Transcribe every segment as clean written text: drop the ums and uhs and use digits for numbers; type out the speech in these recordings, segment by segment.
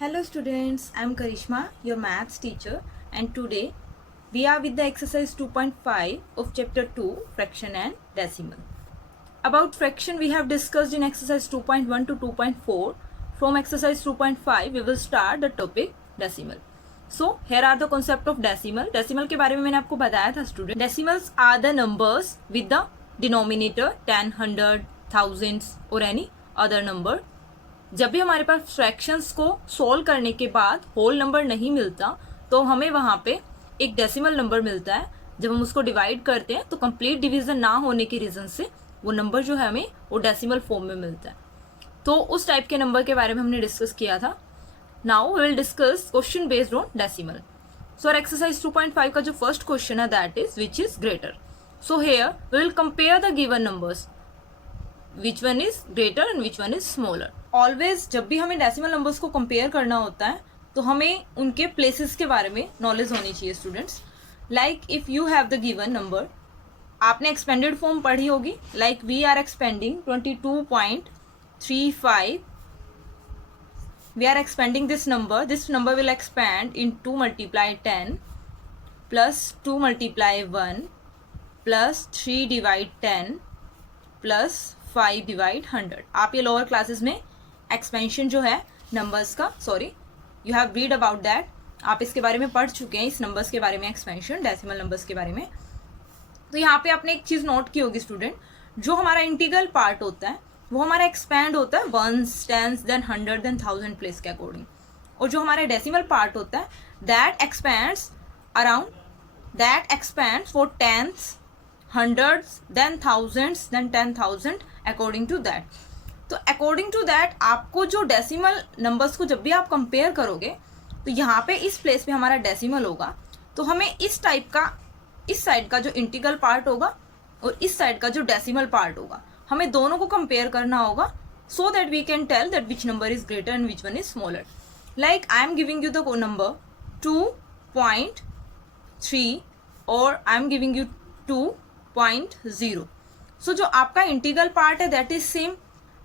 Hello students, I am Karishma, your maths teacher, and today we are with the exercise 2.5 of chapter 2, fraction and decimal. About fraction we have discussed in exercise 2.1 to 2.4. From exercise 2.5 we will start the topic decimal. So here are the concept of decimal. Decimal के बारे में मैंने आपको बताया था student. Decimals are the numbers with the denominator 10, 100, thousands or any other number. जब भी हमारे पास फ्रैक्शंस को सोल्व करने के बाद होल नंबर नहीं मिलता तो हमें वहाँ पे एक डेसिमल नंबर मिलता है. जब हम उसको डिवाइड करते हैं तो कंप्लीट डिवीजन ना होने के रीज़न से वो नंबर जो है हमें वो डेसिमल फॉर्म में मिलता है. तो उस टाइप के नंबर के बारे में हमने डिस्कस किया था. Now we will discuss question based on decimal. So exercise 2.5 का जो फर्स्ट क्वेश्चन है that is which is greater. So here we will compare the given numbers, which one is greater and which one is smaller. Always जब भी हमें decimal numbers को compare करना होता है तो हमें उनके प्लेसेस के बारे में नॉलेज होनी चाहिए students. Like if you have the given number, आपने एक्सपेंडेड फॉर्म पढ़ी होगी. Like we are expanding 22.35. We are expanding this number will expand in 2 multiply 10 plus 2 multiply 1 plus 3 divide 10 plus 5 divide 100. आप ये लोअर क्लासेस में expansion जो है numbers का, sorry you have read about that, आप इसके बारे में पढ़ चुके हैं, इस नंबर्स के बारे में, एक्सपेंशन डेसिमल नंबर्स के बारे में. तो यहाँ पे आपने एक चीज़ नोट की होगी स्टूडेंट, जो हमारा इंटीग्रल पार्ट होता है वो हमारा एक्सपैंड होता है ones, tens, then 100, then 1000 place के अकॉर्डिंग. और जो हमारा डेसिमल पार्ट होता है that expands for tens, hundreds, then thousands, then 10,000 according to that. तो अकॉर्डिंग टू दैट आपको जो डेसिमल नंबर्स को जब भी आप कंपेयर करोगे तो यहाँ पे इस प्लेस पे हमारा डेसिमल होगा, तो हमें इस टाइप का, इस साइड का जो इंटीग्रल पार्ट होगा और इस साइड का जो डेसिमल पार्ट होगा, हमें दोनों को कंपेयर करना होगा so that we can tell that which number is greater and which one is smaller. Like I am giving you the number 2.3 और I am giving you 2.0. So जो आपका इंटीग्रल पार्ट है दैट इज सेम,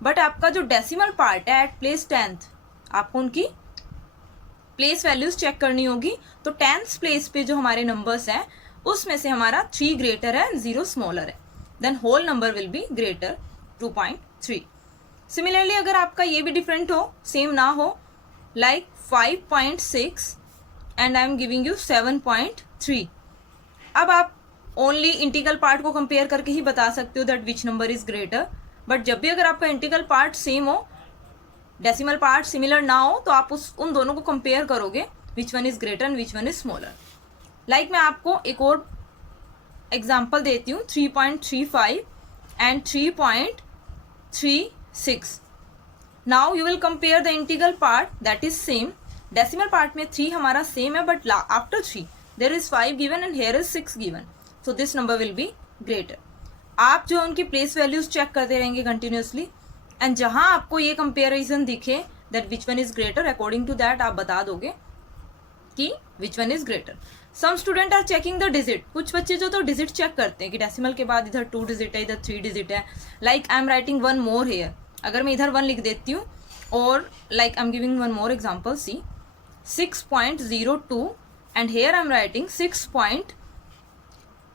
बट आपका जो decimal part है at place 10th, आपको उनकी place values check करनी होगी. तो 10th प्लेस पे जो हमारे नंबर्स हैं उसमें से हमारा 3 ग्रेटर है, 0 स्मॉलर है, then whole number will be greater 2.3. Similarly अगर आपका ये भी डिफरेंट हो, सेम ना हो, like 5.6 and I am giving you 7.3. अब आप ओनली इंटीग्रल पार्ट को कंपेयर करके ही बता सकते हो that which number is greater. But जब भी अगर आपका इंटीग्रल पार्ट सेम हो, डेसिमल पार्ट सिमिलर ना हो, तो आप उन दोनों को कंपेयर करोगे which one is greater and which one is smaller. Like मैं आपको एक और एग्जाम्पल देती हूँ, 3.35 and 3.36. Now you will compare the integral part that is same. Decimal part में 3 हमारा सेम है, but after 3 there is 5 given and here is 6 given, so this number will be greater. आप जो उनकी प्लेस वैल्यूज चेक करते रहेंगे continuously, and जहां आपको ये कंपेरिजन दिखे that which one is greater, according to that आप बता दोगे कि which one is greater. Some student are checking the digit. कुछ बच्चे जो तो डिजिट चेक करते हैं कि डेसिमल के बाद इधर 2 डिजिट है, इधर 3 डिजिट है. Like I am writing 1 more here. अगर मैं इधर 1 लिख देती हूँ और like I am giving 1 more example, see 6.02 and here I am writing 6.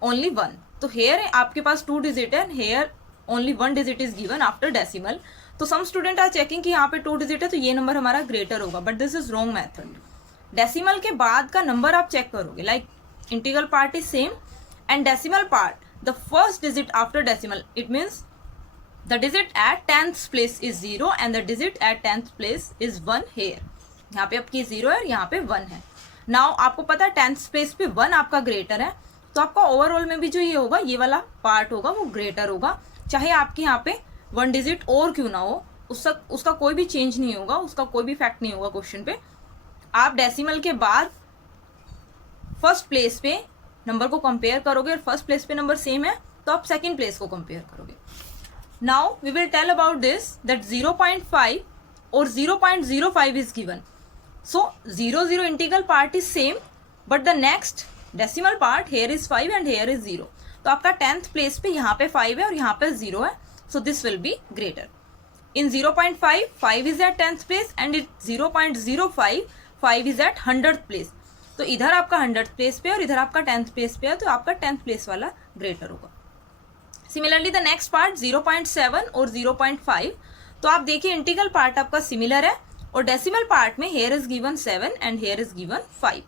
Only 1. तो हेयर आपके पास 2 डिजिट है, here only 1 digit is given after decimal. तो सम स्टूडेंट आर चेकिंग कि यहाँ पे 2 डिजिट है तो ये नंबर हमारा ग्रेटर होगा, but this is wrong method. Decimal के बाद का नंबर आप चेक करोगे, like integral part is same and decimal part, the first digit after decimal, it means the digit at 10th place is 0 and the digit at 10th place is 1 here. यहाँ पे आपकी 0 है, यहाँ पे 1 है. Now आपको पता है 10th प्लेस पे 1 आपका ग्रेटर है, तो आपका ओवरऑल में भी जो ये होगा, ये वाला पार्ट होगा वो ग्रेटर होगा. चाहे आपके यहाँ पे 1 डिजिट और क्यों ना हो, उसका कोई भी चेंज नहीं होगा, उसका कोई भी फैक्ट नहीं होगा क्वेश्चन पे. आप डेसिमल के बाद फर्स्ट प्लेस पे नंबर को कंपेयर करोगे और फर्स्ट प्लेस पे नंबर सेम है तो आप सेकंड प्लेस को कंपेयर करोगे. Now we will tell about this that 0.5 और 0.05 is given. So 0 integral part is same, but the next decimal part here is 5 and here is 0. तो आपका 10th place पे यहाँ पे 5 है और यहाँ पे 0 है, सो this will be greater. In 0.5, 5 is at 10th place and in 0.05, 5 is at 100th place. तो इधर आपका 100th प्लेस पे और इधर आपका 10th प्लेस पे है, तो आपका 10th प्लेस वाला ग्रेटर होगा. सिमिलरली द नेक्स्ट पार्ट 0.7 और 0.5. तो आप देखिए इंटीग्रल पार्ट आपका सिमिलर है और डेसिमल पार्ट में here is given 7 and here is given 5.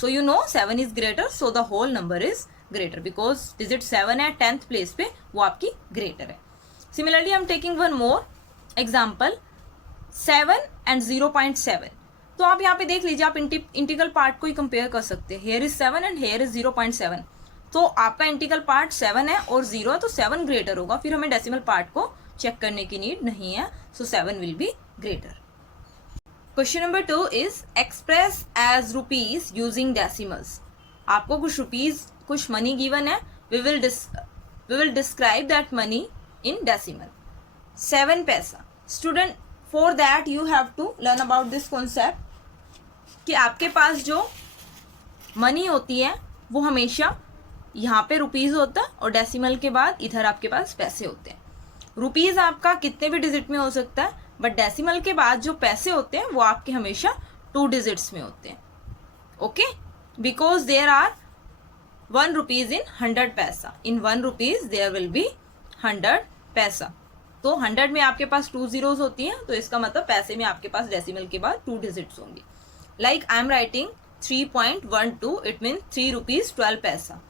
So you know 7 is greater, so the whole number is greater because digit 7 है 10th प्लेस पे, वो आपकी ग्रेटर है. Similarly I am taking one more example 7 and 0.7. तो आप यहाँ पे देख लीजिए, आप इंटीग्रल पार्ट को ही कंपेयर कर सकते हैं. Here is 7 and here is 0.7. तो आपका इंटीग्रल पार्ट 7 है और 0 है, तो 7 ग्रेटर होगा. फिर हमें डेसिमल पार्ट को चेक करने की नीड नहीं है. So 7 will be greater. Question number 2 is express as rupees using decimals. आपको कुछ रुपीज, कुछ मनी गिवन है. We will describe that money in decimal. 7 paisa. Student, for that you have to learn about this concept कि आपके पास जो money होती है वो हमेशा यहाँ पे रुपीज होता है और डेसिमल के बाद इधर आपके पास पैसे होते हैं. रुपीज आपका कितने भी डिजिट में हो सकता है, बट डेसिमल के बाद जो पैसे होते हैं वो आपके हमेशा 2 डिजिट्स में होते हैं. Okay, because there are 1 rupees in 100 paisa. In 1 rupees there will be 100 paisa. तो 100 में आपके पास 2 जीरोज होती हैं, तो इसका मतलब पैसे में आपके पास डेसिमल के बाद 2 डिजिट्स होंगे. Like I am writing 3.12, it mean 3 rupees 12 पैसा.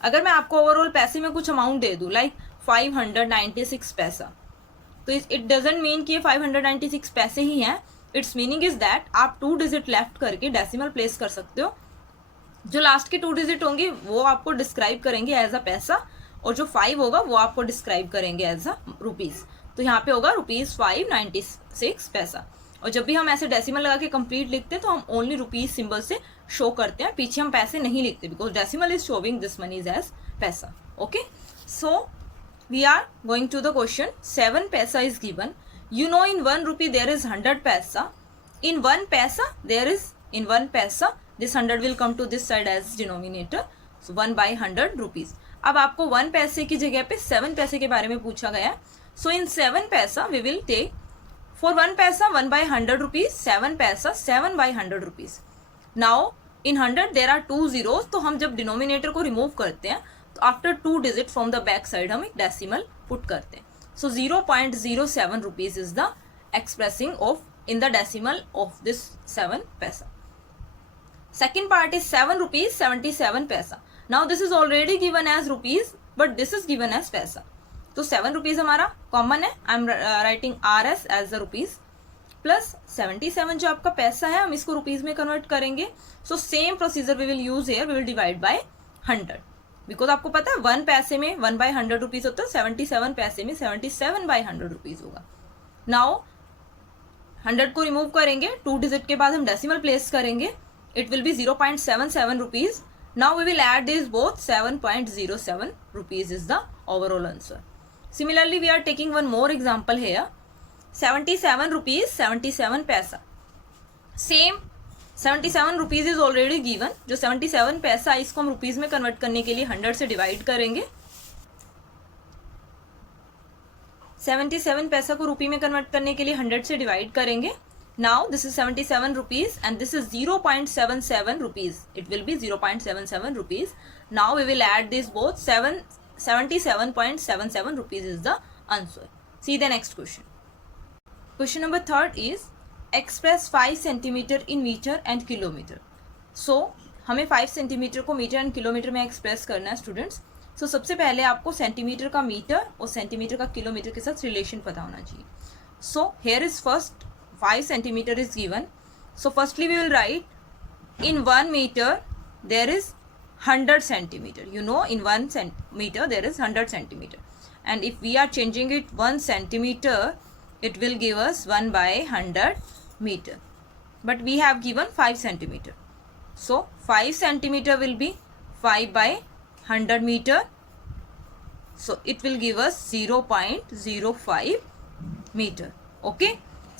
अगर मैं आपको ओवरऑल पैसे में कुछ अमाउंट दे दूं लाइक 596 पैसा, तो इट डजेंट मीन कि ये 596 पैसे ही हैं. इट्स मीनिंग इज दैट आप 2 डिजिट लेफ्ट करके डेसिमल प्लेस कर सकते हो. जो लास्ट के 2 डिजिट होंगे वो आपको डिस्क्राइब करेंगे एज अ पैसा और जो 5 होगा वो आपको डिस्क्राइब करेंगे एज अ रुपीज. तो यहाँ पे होगा रुपीज 596 पैसा. और जब भी हम ऐसे डेसिमल लगा के कंप्लीट लिखते हैं तो हम ओनली रुपीज सिंबल से शो करते हैं, पीछे हम पैसे नहीं लिखते because decimal is showing this money is as paisa. Okay, so we are going to the question. 7 paisa is given. You know in 1 rupee there is 100 paisa. In 1 पैसा there is, in 1 paisa this 100 will come to this side as denominator. So 1/100 rupees. अब आपको 1 पैसे की जगह पे 7 पैसे के बारे में पूछा गया. सो इन 7 पैसा वी विल टेक फॉर 1 पैसा 1/100 rupees, 7 paisa 7/100 rupees. Now in 100 there are 2 zeros. तो हम जब डिनोमिनेटर को रिमूव करते हैं तो after 2 digit from the back side हम एक डेसिमल पुट करते हैं. So 0.07 rupees is the expressing of in the decimal of this 7 paisa. Second part is 7 rupees 77 paisa. Now this is already given as rupees, but this is given as paisa. तो 7 rupees हमारा common है. I am writing RS as the rupees plus 77 जो आपका पैसा है हम इसको rupees में कन्वर्ट करेंगे. So same procedure we will use here. We will divide by 100 because आपको पता है 1 पैसे में 1/100 रुपीज होता है, 77 पैसे में 77/100 रुपीज होगा. नाउ 100 को रिमूव करेंगे, 2 डिजिट के बाद हम डेसिमल प्लेस करेंगे. It will be 0.77 rupees. Now we will add these both. 7.07 rupees is the overall answer. Similarly, we are taking one more example here. 77 rupees 77 paisa. Same 77 rupees is already given. जो 77 पैसा इसको हम rupees में convert करने के लिए 100 से divide करेंगे. 77 पैसा को रुपी में कन्वर्ट करने के लिए 100 से डिवाइड करेंगे. Now this is 77 rupees and this is 0.77 rupees. It will be 0.77 rupees. Now we will add these both. 77.77 rupees is the answer. See the next question. Question number 3 is express 5 centimeter in meter and kilometer. So हमें 5 centimetre को metre and kilometre में express करना है students. सो सबसे पहले आपको centimetre का metre और सेंटीमीटर का किलोमीटर के साथ रिलेशन पता होना चाहिए. So here is first 5 centimeter is given. So firstly we will write in 1 meter there is 100 centimeter. You know in 1 meter there is 100 centimeter. And if we are changing it 1 centimeter, it will give us 1/100 meter. But we have given 5 centimeter. So 5 centimeter will be 5/100 meter. So it will give us 0.05 meter. Okay.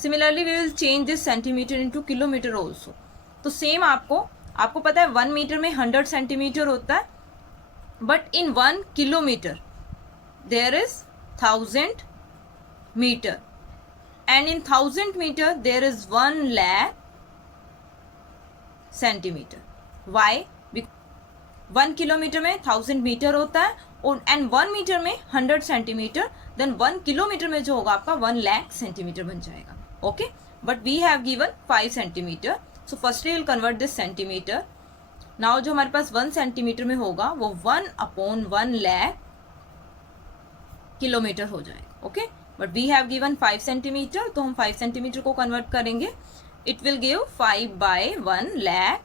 Similarly, we will change this centimeter into kilometer also. तो same आपको पता है 1 metre में 100 centimetre होता है, but in 1 kilometre there is 1000 metre. and in 1000 meter there is 1 lakh centimeter. Why? Because 1 kilometer में 1000 metre होता है और एंड 1 मीटर में 100 सेंटीमीटर, देन 1 किलोमीटर में जो होगा आपका 1 लाख सेंटीमीटर बन जाएगा. Okay, but we have given 5 centimetre, so firstly will convert this centimetre. Now जो हमारे पास 1 सेंटीमीटर में होगा वो 1/1 लाख किलोमीटर हो जाएगा. Okay, but we have given 5 centimetre, तो हम 5 सेंटीमीटर को कन्वर्ट करेंगे. It will give 5/1 lakh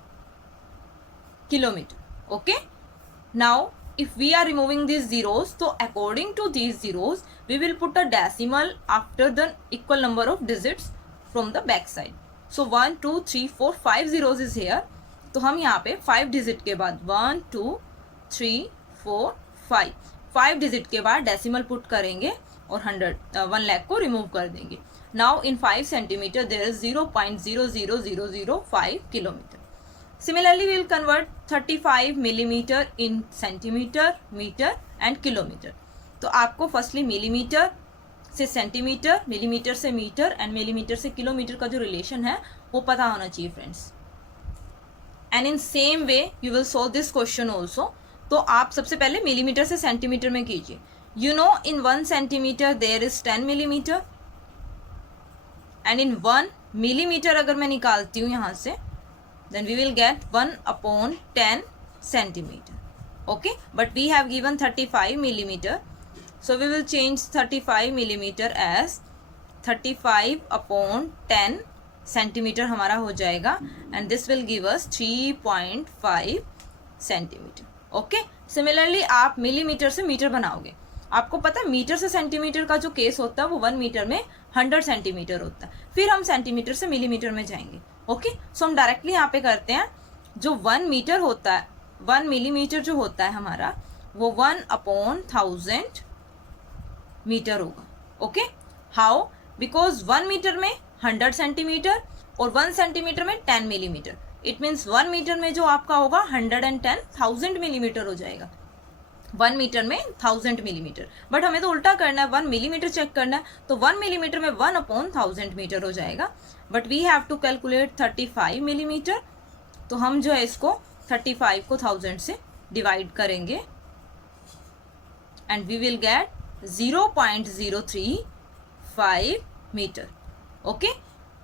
kilometre. Okay, now if we are removing these zeros, so according to these zeros we will put a decimal after the equal number of digits from the back side. So 1 2 3 4 5 zeros is here. तो हम यहाँ पे 5 digit के बाद 1 2 3 4 5 digit के बाद decimal put करेंगे और 1 लाख को रिमूव कर देंगे. Now in 5 centimetre there is 0.00005 kilometre. Similarly, we will convert 35 millimeter in centimeter, meter and kilometer. तो आपको फर्स्टली मिलीमीटर से सेंटीमीटर, मिलीमीटर से मीटर एंड मिलीमीटर से किलोमीटर का जो रिलेशन है वो पता होना चाहिए friends. And in same way you will solve this question also. तो आप सबसे पहले मिलीमीटर से सेंटीमीटर में कीजिए. You know in 1 centimetre there is 10 millimetre and in 1 millimetre अगर मैं निकालती हूँ यहाँ से, then we will get 1/10 centimeter. Okay, but we have given 35 millimeter, so we will change 35 millimeter as 35/10 centimeter हमारा हो जाएगा and this will give us 3.5 centimeter. Okay, similarly आप मिलीमीटर से मीटर बनाओगे. आपको पता है मीटर से सेंटीमीटर का जो केस होता है वो 1 मीटर में 100 सेंटीमीटर होता है. फिर हम सेंटीमीटर से मिलीमीटर में जाएंगे. ओके, सो हम डायरेक्टली यहाँ पे करते हैं. जो 1 मीटर होता है, 1 मिलीमीटर जो होता है हमारा वो 1/1000 मीटर होगा. Okay, how? बिकॉज 1 मीटर में 100 सेंटीमीटर और 1 सेंटीमीटर में 10 मिलीमीटर. इट मीन्स 1 मीटर में जो आपका होगा 110,000 मिलीमीटर हो जाएगा. 1 मीटर में 1000 मिलीमीटर, बट हमें तो उल्टा करना है, 1 मिलीमीटर चेक करना है. तो 1 मिलीमीटर में 1/1000 मीटर हो जाएगा. But we have to calculate 35 millimetre. तो हम जो है इसको 35 को 1000 से डिवाइड करेंगे and we will get 0.035 metre. Okay,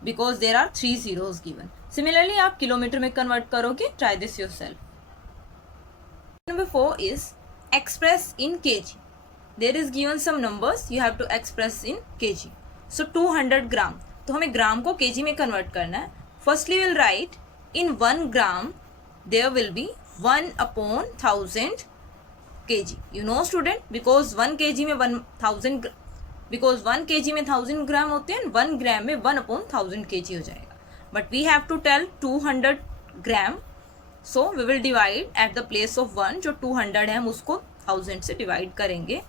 because there are 3 zeros given. Similarly आप किलोमीटर में कन्वर्ट करोगे. Try this yourself. Number 4 is express in kg. There is given some numbers you have to express in kg. So 200 gram. तो हमें ग्राम को kg में convert करना है. Firstly we'll write in 1 gram there will be 1/1000 kg. You know student, because 1 kg में 1000 because 1 kg में 1000 ग्राम होते हैं, 1 ग्राम में 1/1000 kg हो जाएगा. But we have to tell 200 gram. So we will divide at the place of 1. जो 200 है हम उसको 1000 से डिवाइड करेंगे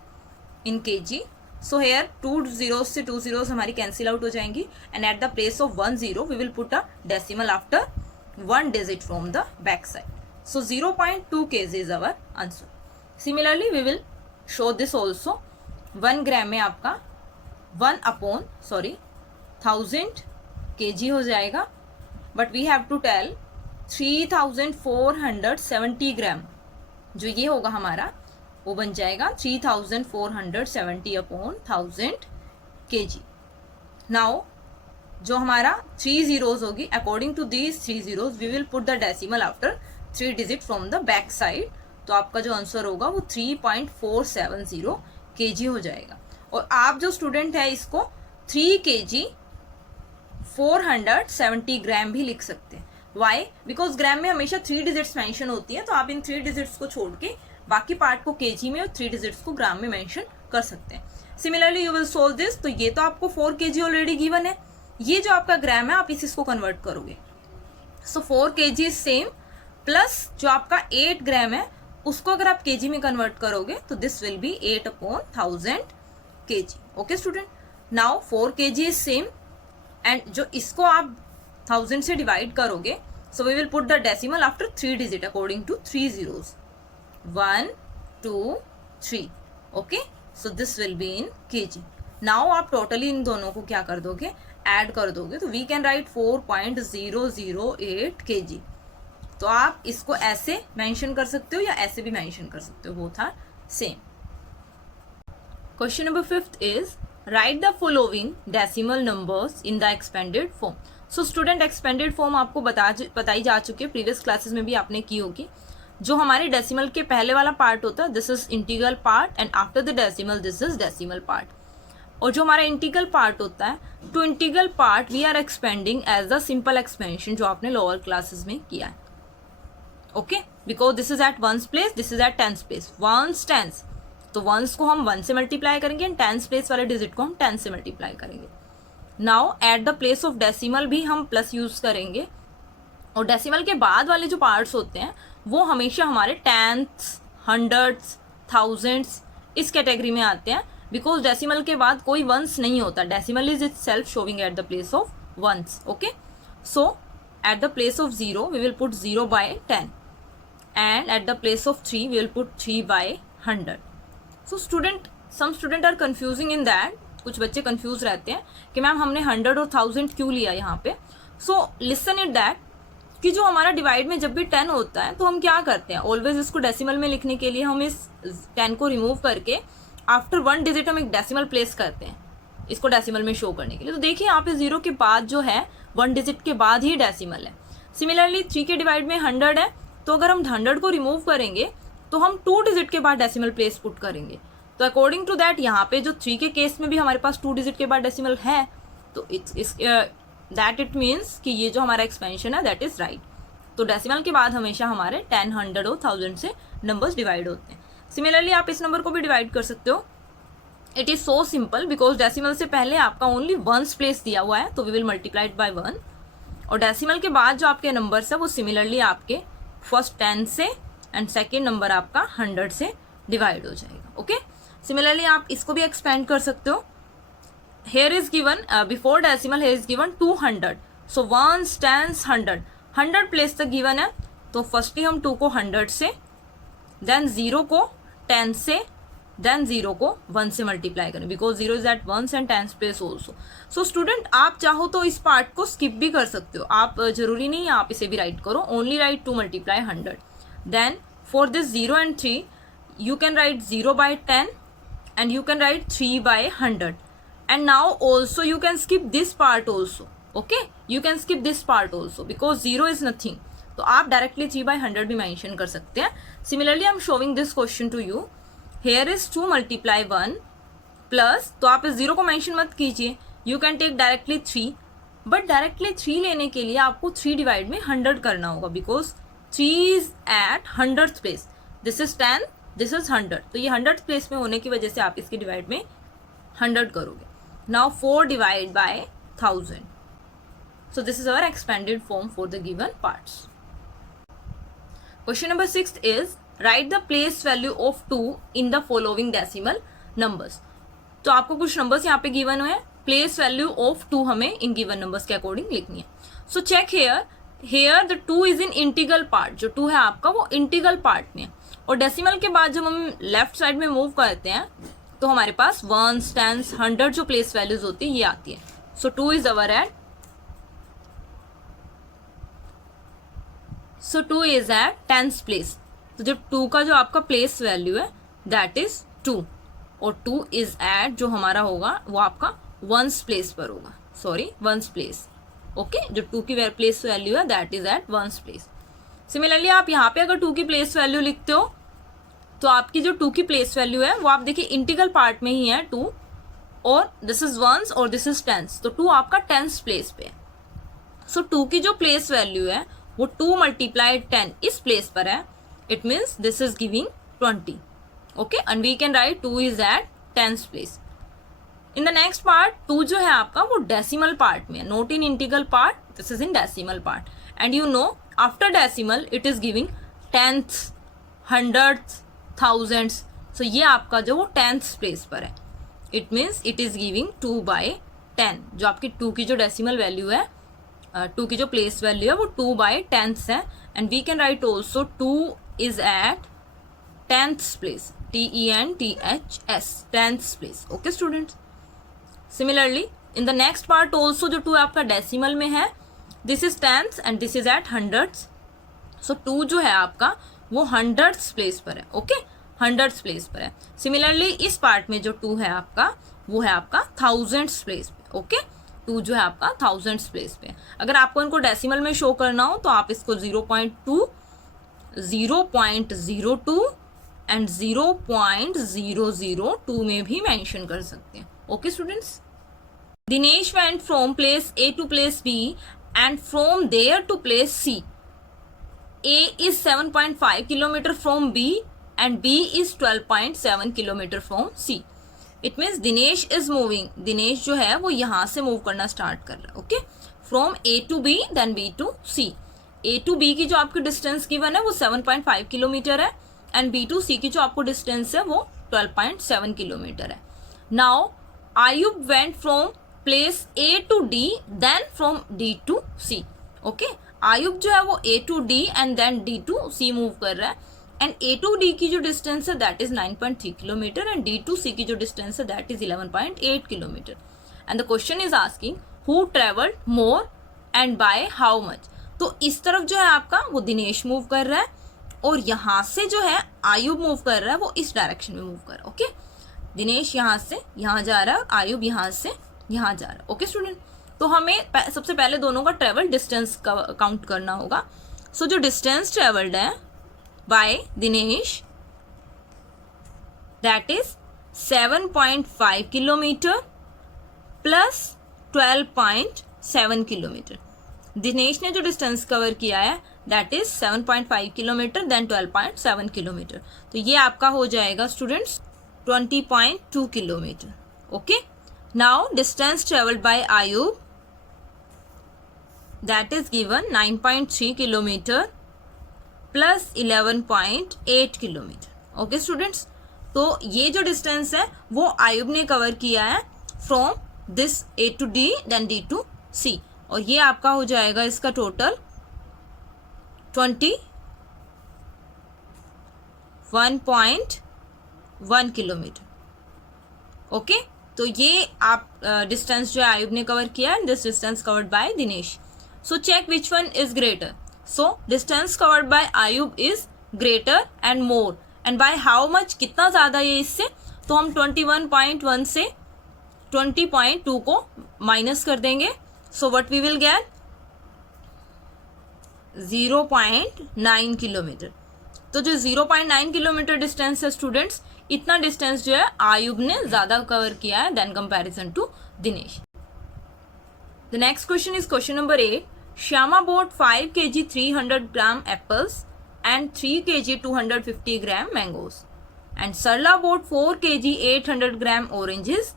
इन kg. सो हेयर 2 zeros से 2 zeros हमारी कैंसिल आउट हो जाएंगी and at the place of 1 0 we will put a decimal after 1 digit from the back side. So 0.2 kg is our answer. Similarly we will show this also. 1 gram में आपका 1000 kg हो जाएगा. But we have to tell 3470 gram. जो ये होगा हमारा वो बन जाएगा 3470/1000 kg. नाउ जो हमारा 3 zeros होगी, according to these 3 zeros we will put the decimal after 3 digit from the back side. तो आपका जो आंसर होगा वो 3.470 kg हो जाएगा. और आप जो स्टूडेंट है इसको 3 kg 470 ग्राम भी लिख सकते हैं. वाई? बिकॉज ग्राम में हमेशा 3 डिजिट्स मेंशन होती हैं, तो आप इन 3 डिजिट्स को छोड़ के बाकी पार्ट को kg में और 3 डिजिट्स को ग्राम में मेंशन कर सकते हैं. Similarly you will solve this. तो ये तो आपको 4 kg ऑलरेडी गिवन है. ये जो आपका ग्राम है आप इसको कन्वर्ट करोगे. सो 4 kg इज सेम, प्लस जो आपका 8 ग्राम है उसको अगर आप kg में कन्वर्ट करोगे तो this will be 8/1000 kg. Okay student, now 4 kg is same and जो इसको आप 1000 से डिवाइड करोगे, so we will put the decimal after 3 digit according to 3 zeros. 1 2 3. Okay, so this will be in kg. Now आप totally इन दोनों को क्या कर दोगे, ऐड कर दोगे, तो वी कैन राइट 4.008 kg। तो आप इसको ऐसे मेंशन कर सकते हो या ऐसे भी मेंशन कर सकते हो, both are same. Question number 5 is write the following decimal numbers in the expanded form. So student, expanded form आपको बताई जा चुकी है, प्रीवियस क्लासेस में भी आपने की होगी। जो हमारे डेसिमल के पहले वाला पार्ट होता है, this is integral part, and after the decimal this is decimal part. और जो हमारा इंटीग्रल पार्ट होता है, to integral part we are expanding as the simple expansion, जो आपने लोअर क्लासेस में किया है। Okay, because this is at ones place, this is at tens place. Ones tens, तो वंस को हम 1 से मल्टीप्लाई करेंगे एंड टेंस प्लेस वाले डिजिट को हम 10 से मल्टीप्लाई करेंगे। Now at the place of decimal भी हम प्लस यूज करेंगे, और डेसिमल के बाद वाले जो पार्ट्स होते हैं वो हमेशा हमारे टेंथ्स, हंड्रेड्स, थाउजेंड्स इस कैटेगरी में आते हैं, बिकॉज डेसिमल के बाद कोई वंस नहीं होता। Decimal is itself showing at the place of ones. Okay, so at the place of 0 we will put 0/10, and at the place of 3 we will put 3/100। So student, some student are confusing in that, कुछ बच्चे confuse रहते हैं कि ma'am हमने 100 और 1000 क्यों लिया यहाँ पे। सो लिसन इट दैट कि जो हमारा डिवाइड में जब भी 10 होता है तो हम क्या करते हैं, ऑलवेज इसको डेसिमल में लिखने के लिए हम इस 10 को रिमूव करके आफ्टर 1 डिजिट हम एक डेसिमल प्लेस करते हैं, इसको डेसिमल में शो करने के लिए। तो देखिए यहाँ पे 0 के बाद जो है 1 डिजिट के बाद ही डेसिमल है। सिमिलरली 3 के डिवाइड में 100 है, तो अगर हम 100 को रिमूव करेंगे तो हम 2 डिजिट के बाद डेसिमल प्लेस पुट करेंगे। तो अकॉर्डिंग टू दैट यहाँ पे जो 3 के केस में भी हमारे पास 2 डिजिट के बाद डेसिमल है, तो दैट इट मीन्स कि ये जो हमारा एक्सपेंशन है दैट इज राइट। तो डेसिमल के बाद हमेशा हमारे 10, 100 और 1000 से नंबर्स डिवाइड होते हैं। सिमिलरली आप इस नंबर को भी डिवाइड कर सकते हो। It is so simple, because decimal से पहले आपका ओनली वंस प्लेस दिया हुआ है, तो we will multiply it by 1, और डेसिमल के बाद जो आपके नंबर्स है वो सिमिलरली आपके फर्स्ट 10 से एंड सेकेंड नंबर आपका 100 से डिवाइड हो जाएगा। ओके, सिमिलरली आप इसको भी एक्सपेंड कर सकते हो। Here is given before decimal, here is given 200, so ones, tens, 100 place तक गिवन है, तो फर्स्टली हम 2 को 100 से, देन 0 को 10 से, देन 0 को 1 से मल्टीप्लाई करें, because 0 is at ones and tens place also. So student, आप चाहो तो इस पार्ट को स्किप भी कर सकते हो, आप जरूरी नहीं है आप इसे भी राइट करो, only write 2 multiply 100। Then for this 0 and 3 you can write 0/10 and you can write 3/100, and now also you can skip this part also. Okay, you can skip this part also because 0 is nothing, तो आप directly 3/100 भी mention कर सकते हैं। Similarly I am showing this question to you. Here is 2 multiply 1 plus, तो आप इस 0 को मेंशन मत कीजिए, you can take directly 3, but directly 3 लेने के लिए आपको 3 डिवाइड में 100 करना होगा, because 3 is at 100th place, this is 10, this is 100, तो ये 100th प्लेस में होने की वजह से आप इसकी डिवाइड में 100 करोगे। Now 4 divide by 1000, so this is our expanded form for the given parts. Question number 6 is write the place value of 2 in the following decimal numbers. तो आपको कुछ नंबर्स यहाँ पे गिवन हुए हैं, प्लेस वैल्यू ऑफ 2 हमें इन given numbers के अकॉर्डिंग लिखनी है। So check here the 2 is in integral part, जो 2 है आपका वो इंटीग्रल पार्ट में है, और डेसिमल के बाद जब हम लेफ्ट साइड में मूव करते हैं तो हमारे पास 1, 10, 100 जो प्लेस वैल्यूज होती है ये आती है। So 2 is our at, so 2 is at 10th place, तो जब 2 का जो आपका प्लेस वैल्यू है दैट इज 2, और 2 इज एट जो हमारा होगा वो आपका 1st प्लेस पर होगा, सॉरी 1st प्लेस। ओके, जो 2 की प्लेस वैल्यू है that is at 1st place. Similarly आप यहाँ पे अगर 2 की प्लेस वैल्यू लिखते हो तो आपकी जो 2 की प्लेस वैल्यू है वो आप देखिए इंटीग्रल पार्ट में ही है 2, और दिस इज 1 और दिस इज 10, तो 2 आपका 10th प्लेस पे है। सो 2 की जो प्लेस वैल्यू है वो 2 मल्टीप्लाई 10 इस प्लेस पर है, it means this is giving 20। Okay, and we can write 2 is at 10th place. In the next part 2 जो है आपका वो डेसिमल पार्ट में है, not in integral part, this is in decimal part, and you know after decimal it is giving 10th, 100th, 1000s, so ये आपका जो वो 10th प्लेस पर है, it means it is giving 2/10, जो आपकी 2 की जो डेसिमल वैल्यू है, 2 की जो प्लेस वैल्यू है वो 2/10 है, and we can write also 2 is at 10th place, TENTHS, 10th place. Okay students, similarly in the next part also जो 2 आपका डेसिमल में है, this is tenths and this is at hundreds. So 2 जो है आपका वो हंड्रेड्स प्लेस पर है. ओके, हंड्रेड्स प्लेस पर है. सिमिलरली इस पार्ट में जो 2 है आपका वो है आपका थाउजेंड्स प्लेस पे. ओके, 2 जो है आपका थाउजेंड्स प्लेस पे. अगर आपको इनको डेसिमल में शो करना हो तो आप इसको 0.2, 0.02 एंड 0.002 में भी मेंशन कर सकते हैं. Okay students, Dinesh went from place A to place B and from there to place C. A is 7.5 kilometer from B and B is 12.7 kilometer from C. It means Dinesh is moving. Dinesh जो है वो यहाँ से move करना start कर रहा है. Okay, from A to B then B to C. A to B की जो आपकी डिस्टेंस गिवन है वो 7.5 किलोमीटर है एंड B to C की जो आपको डिस्टेंस है वो 12.7 किलोमीटर है. Now Ayub went from place A to D then from D to C. Okay, Ayub जो है वो A to D and then D to C move कर रहा है एंड A to D की जो डिस्टेंस है that is 9.3 kilometre and D to C की जो डिस्टेंस है that is 11.8 kilometre. And the question is asking who travelled more and by how much. तो इस तरफ जो है आपका वो दिनेश मूव कर रहा है और यहाँ से जो है आयुब मूव कर रहा है, वो इस डायरेक्शन में मूव कर रहा है. ओके, दिनेश यहाँ से यहाँ जा रहा है और आयुब यहाँ से यहाँ जा रहा है. ओके स्टूडेंट, तो हमें सबसे पहले दोनों का ट्रेवल डिस्टेंस का काउंट करना होगा. सो जो डिस्टेंस ट्रेवल्ड है by Dinesh that is 7.5 kilometre plus 12.7 kilometre. Dinesh ने जो डिस्टेंस कवर किया है that is 7.5 kilometre then 12.7 kilometre. तो ये आपका हो जाएगा students 20.2 kilometre. Okay, now distance travelled by Ayub that is given 9.3 kilometer plus 11.8 kilometer. Okay students, तो ये जो डिस्टेंस है वो आयुब ने कवर किया है from this A to D then D to C और ये आपका हो जाएगा इसका टोटल 21.1 किलोमीटर. ओके, तो ये आप डिस्टेंस जो है आयुब ने कवर किया है, this distance covered by Dinesh. So check which one is greater. So distance covered by Ayub is greater and more. And by how much? कितना ज़्यादा ये इससे? तो हम 21.1 से 20.2 को माइनस कर देंगे. So what we will get? 0.9 kilometre. तो जो 0.9 किलोमीटर डिस्टेंस है स्टूडेंट्स, इतना डिस्टेंस जो है आयुब ने ज़्यादा कवर किया है than comparison to Dinesh. The next question is question number 8. Shyama bought 5 kg 300 gram apples and 3 kg 250 gram mangoes. And Sarla bought 4 kg 800 gram oranges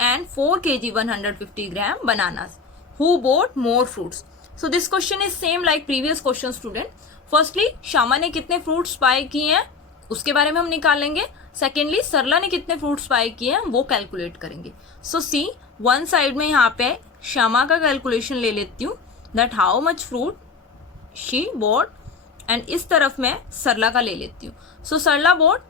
and 4 kg 150 gram bananas. Who bought more fruits? So this question is same like previous question student. Firstly, Shyama ने कितने fruits buy किए हैं उसके बारे में हम निकालेंगे. Secondly, सरला ने कितने fruits buy किए हैं वो कैलकुलेट करेंगे. So see, one side में यहाँ पे श्यामा का कैलकुलेशन ले लेती हूँ that how much fruit she bought and इस तरफ मैं सरला का ले लेती हूँ. So Sarla bought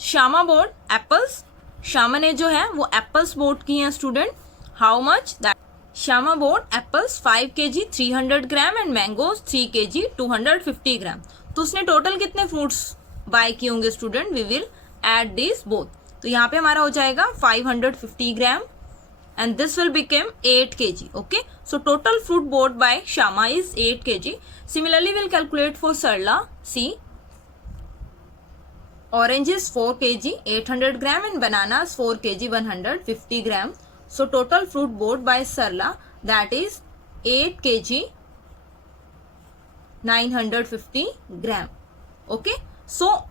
Shyama bought apples. Shyama ने जो है वो एप्पल्स बोट की हैं student. How much? That Shyama bought apples 5 kg 300 gram and mangoes 3 kg 250 gram. तो उसने टोटल कितने फ्रूट्स बाय किए होंगे student? We will add this both. तो यहाँ पे हमारा हो जाएगा 550 ग्राम and this will become 8 kg. Okay, so total fruit bought by Shyama is 8 kg. Similarly, we'll calculate for Sarla. See, oranges 4 kg 800 gram and bananas 4 kg 150 gram. So total fruit bought by Sarla that is 8 kg 950 gram. Okay, so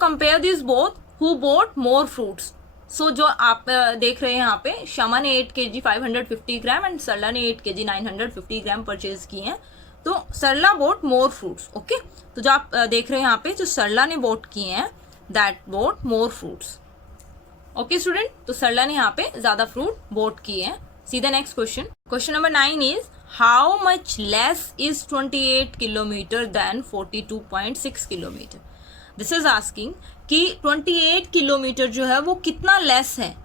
compare these both. Who bought more fruits? सो जो आप देख रहे हैं यहाँ पे श्यामा ने 8 kg 550 gram and सरला ने 8 kg 950 ग्राम purchase किए हैं. तो सरला बोट मोर फ्रूट्स. ओके, तो जो आप देख रहे हैं यहाँ पे जो सरला ने बोट किए हैं that boat more fruits. Okay student, तो सरला ने यहाँ पे ज़्यादा फ्रूट बोट किए हैं. See the next question. Question number 9 is how much less is 28 kilometre than 42.6 kilometre. This is asking कि 28 किलोमीटर जो है वो कितना लेस है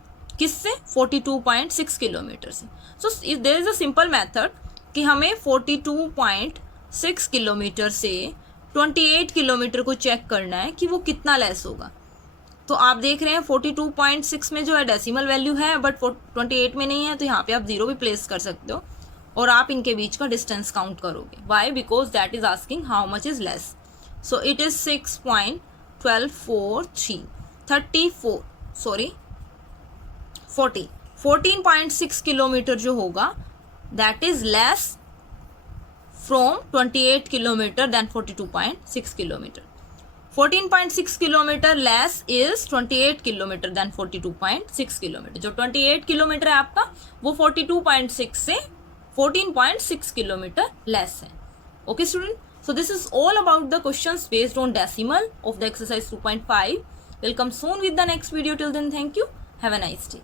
किससे? 42.6 किलोमीटर से. So there is a simple method कि हमें 42.6 किलोमीटर से 28 किलोमीटर को चेक करना है कि वो कितना लेस होगा. तो आप देख रहे हैं 42.6 में जो है डेसिमल वैल्यू है, बट 28 में नहीं है, तो यहाँ पे आप 0 भी प्लेस कर सकते हो और आप इनके बीच का डिस्टेंस काउंट करोगे. Why? Because that is asking how much is less. So it is 14.6 kilometre जो होगा that is less from 28 kilometre than 42.6 kilometre. 14.6 kilometre less is 28 kilometre than 42.6 kilometre. जो 28 किलोमीटर है आपका वो 42.6 से 14.6 किलोमीटर लेस है. Okay student, so this is all about the questions based on decimal of the exercise 2.5. We'll come soon with the next video. Till then, thank you. Have a nice day.